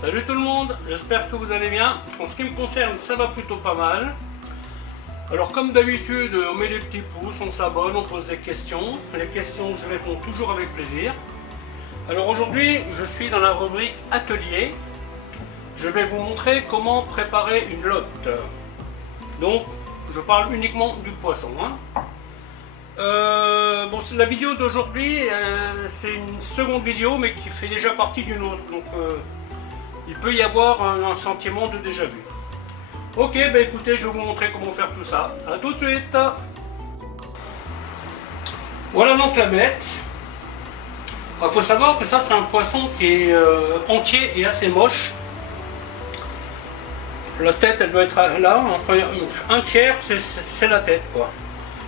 Salut tout le monde, j'espère que vous allez bien. En ce qui me concerne, ça va plutôt pas mal. Alors comme d'habitude, on met des petits pouces, on s'abonne, on pose des questions. Les questions, je réponds toujours avec plaisir. Alors aujourd'hui, je suis dans la rubrique atelier. Je vais vous montrer comment préparer une lotte. Donc, je parle uniquement du poisson. La vidéo d'aujourd'hui, c'est une seconde vidéo, mais qui fait déjà partie d'une autre. Donc, il peut y avoir un sentiment de déjà vu. Ok, écoutez, je vais vous montrer comment faire tout ça. A tout de suite. Voilà donc la bête. Il faut savoir que ça, c'est un poisson qui est entier et assez moche. La tête, elle doit être là. Enfin, un tiers, c'est la tête, quoi.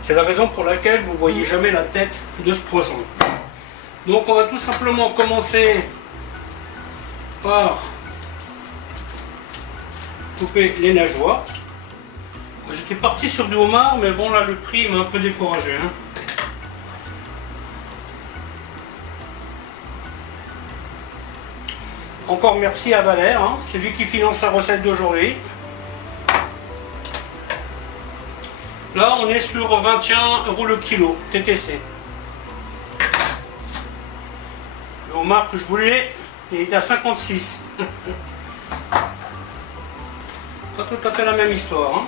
C'est la raison pour laquelle vous ne voyez jamais la tête de ce poisson. Donc on va tout simplement commencer par couper les nageoires. J'étais parti sur du homard, mais bon là le prix m'a un peu découragé. Encore merci à Valère, c'est lui qui finance la recette d'aujourd'hui. Là on est sur 21 € le kilo, TTC. Le homard que je voulais, il est à 56. Pas tout à fait la même histoire.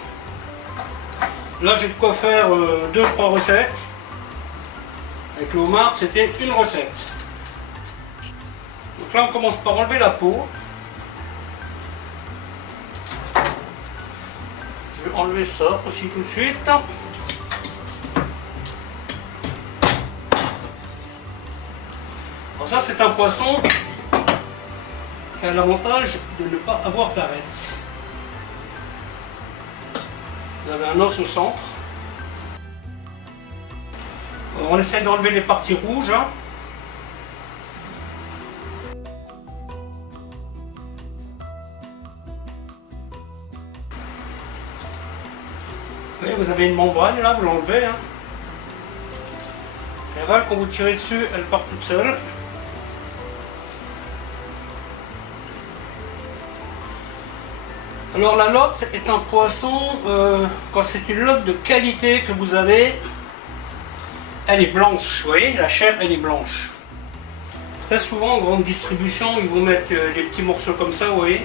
Là j'ai de quoi faire 2-3 recettes. Avec le homard c'était une recette. Donc là on commence par enlever la peau. Je vais enlever ça aussi tout de suite. Alors ça c'est un poisson qui a l'avantage de ne pas avoir d'arête. Vous avez un os au centre. Alors on essaie d'enlever les parties rouges. Vous voyez, vous avez une membrane là, vous l'enlevez. En général, quand vous tirez dessus, elle part toute seule. Alors la lotte est un poisson, quand c'est une lotte de qualité que vous avez, elle est blanche, vous voyez, la chair elle est blanche. Très souvent en grande distribution, ils vous mettent des petits morceaux comme ça, vous voyez,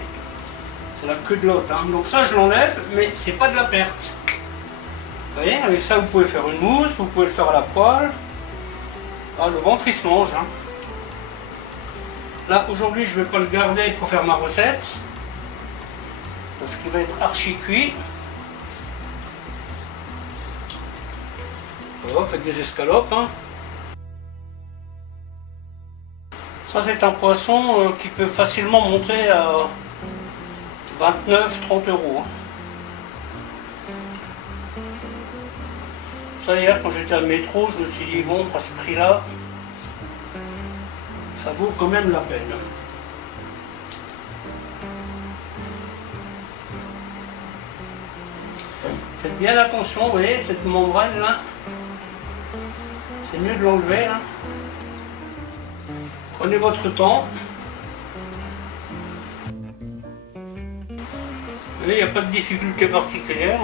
c'est la queue de lotte. Donc ça je l'enlève, mais c'est pas de la perte. Vous voyez, avec ça vous pouvez faire une mousse, vous pouvez le faire à la poêle. Le ventre il se mange. Là aujourd'hui je ne vais pas le garder pour faire ma recette. Parce qu'il va être archi cuit. Voilà, faites des escalopes. Ça c'est un poisson qui peut facilement monter à 29-30 €. Ça hier quand j'étais à métro, je me suis dit bon, à ce prix là, ça vaut quand même la peine. Faites bien attention, vous voyez, cette membrane là, c'est mieux de l'enlever. Prenez votre temps. Vous voyez, il n'y a pas de difficulté particulière.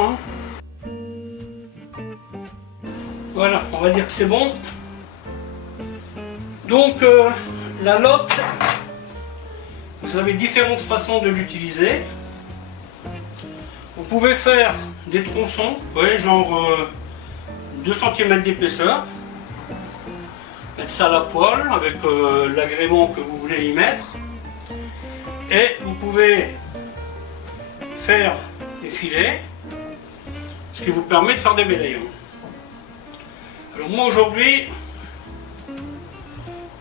Voilà, on va dire que c'est bon. Donc, la lotte, vous avez différentes façons de l'utiliser. Vous pouvez faire des tronçons, vous voyez, genre 2 cm d'épaisseur. Mettre ça à la poêle avec l'agrément que vous voulez y mettre. Et vous pouvez faire des filets, ce qui vous permet de faire des médaillons. Alors moi aujourd'hui,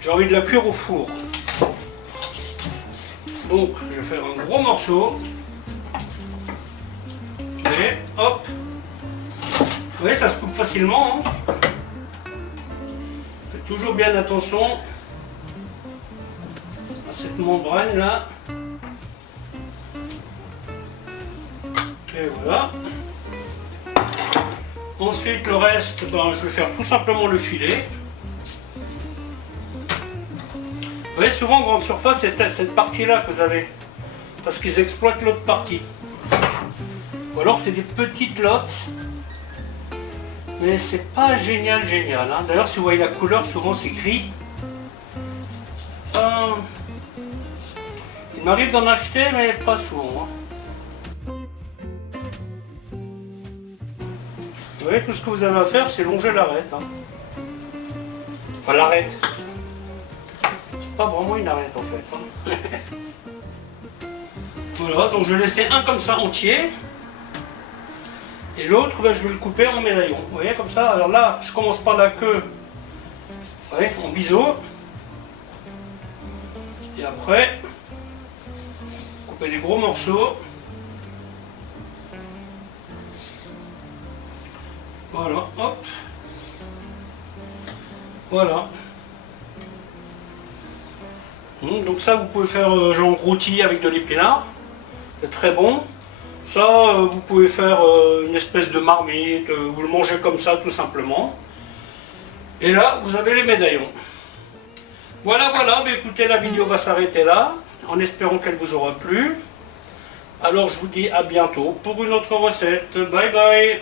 j'ai envie de la cuire au four. Donc je vais faire un gros morceau. Et hop, vous voyez, ça se coupe facilement. Faites toujours bien attention à cette membrane là. Et voilà. Ensuite le reste, je vais faire tout simplement le filet. Vous voyez, souvent en grande surface, c'est cette partie là que vous avez parce qu'ils exploitent l'autre partie. Ou alors c'est des petites lottes, mais c'est pas génial hein. D'ailleurs si vous voyez la couleur, souvent c'est gris. Il m'arrive d'en acheter mais pas souvent. Vous voyez, tout ce que vous avez à faire, c'est longer l'arête. Enfin l'arête. C'est pas vraiment une arête en fait. Voilà, donc je vais laisser un comme ça entier. Et l'autre, je vais le couper en médaillon. Vous voyez, comme ça. Alors là, je commence par la queue. Vous voyez, en biseau. Et après, couper des gros morceaux. Voilà, hop. Voilà. Donc ça, vous pouvez faire genre rôti avec de l'épinard. C'est très bon. Ça, vous pouvez faire une espèce de marmite, vous le mangez comme ça tout simplement. Et là, vous avez les médaillons. Voilà, écoutez, la vidéo va s'arrêter là, en espérant qu'elle vous aura plu. Alors je vous dis à bientôt pour une autre recette. Bye bye.